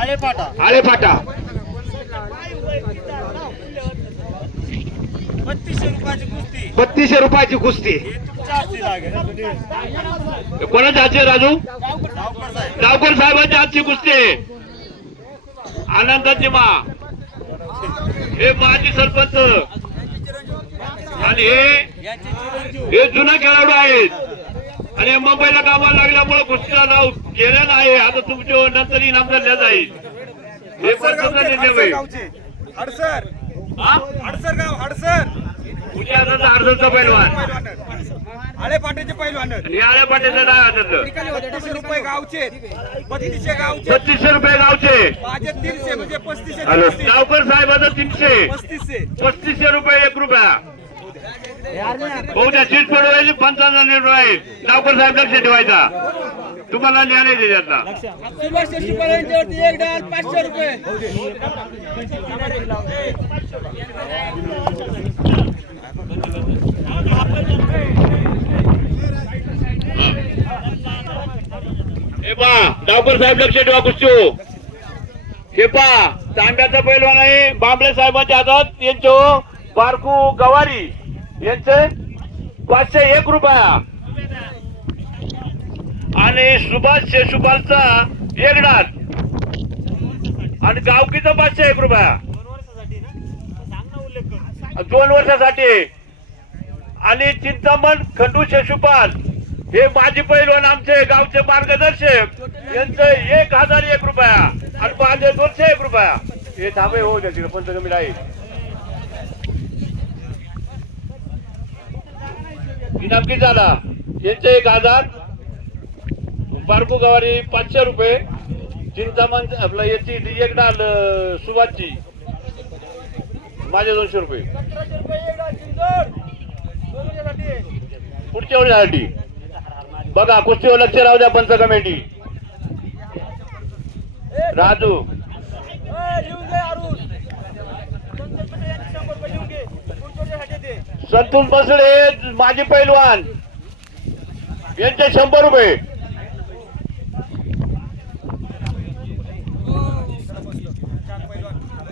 आळे पाटा आळे फाटा बत्तीसशे रुपयाची कुस्ती. कोणाच्या हातची राजू? गावकर साहेब. गावकर साहेबांच्या हातची कुस्ती. आहे. आनंदाची मा. हे माजी सरपंच. आणि हे हे जुना खेळाडू आहेत. आणि मुंबईला कामाला लागल्यामुळे कुस्तीला नाव गेलं नाही. आता तुमच्या नंतर इनाम धरल्या जाईल. हे. हडसर? हडसर गाव हडसर. उद्या पैलवान. आळे पाट्याचे पैलवान. पाट्याचं बत्तीसशे रुपये गावचे. बत्तीसशे गावचे. बत्तीसशे रुपये गावचे. माझे तीनशे म्हणजे पस्तीसशे. गावकर साहेबाचं तीनशे. पस्तीसशे. पस्तीसशे रुपये एक रुपया. बहुधा सीट पडवायची पंचावन्न निर्णय आहे गावकर साहेब लक्ष ठेवायचा. तुम्हाला ज्ञान आहे त्याच्यातला सुभाष शिपायांच्यावरती एक डाल पाचशे रुपये हे पा गावकर साहेब लक्ष ठेवा कुस्ती हे पा तांब्याचा पैलवान आहे. बांबळे साहेबांच्या हातात यांचे बारकू गवारी. यांच पाचशे एक रुपया. आणि सुभाष शेषुपालचा एक डाल आणि गावकीचा पाचशे एक रुपया. दोन वर्षासाठी. आणि चिंतामण खंडू शेषुपाल. हे माजी पैलवान आमचे गावचे मार्गदर्शक. यांचं एक हजार एक रुपया. आणि माझे दोनशे एक रुपया. हे थांबे हो त्याची पंचगमी राहील किती झाला. यांचे एक हजार बारकू गवारी पाचशे रुपये. चिंतामण आपलं याची एक डाल सुभाषची माझे दोनशे रुपये. पुढच्या वेळेसाठी. बघा कुस्तीवर लक्ष राहू द्या पंच कमिटी. राजू. संतोष बसडे माजी पैलवान. यांचे शंभर रुपये.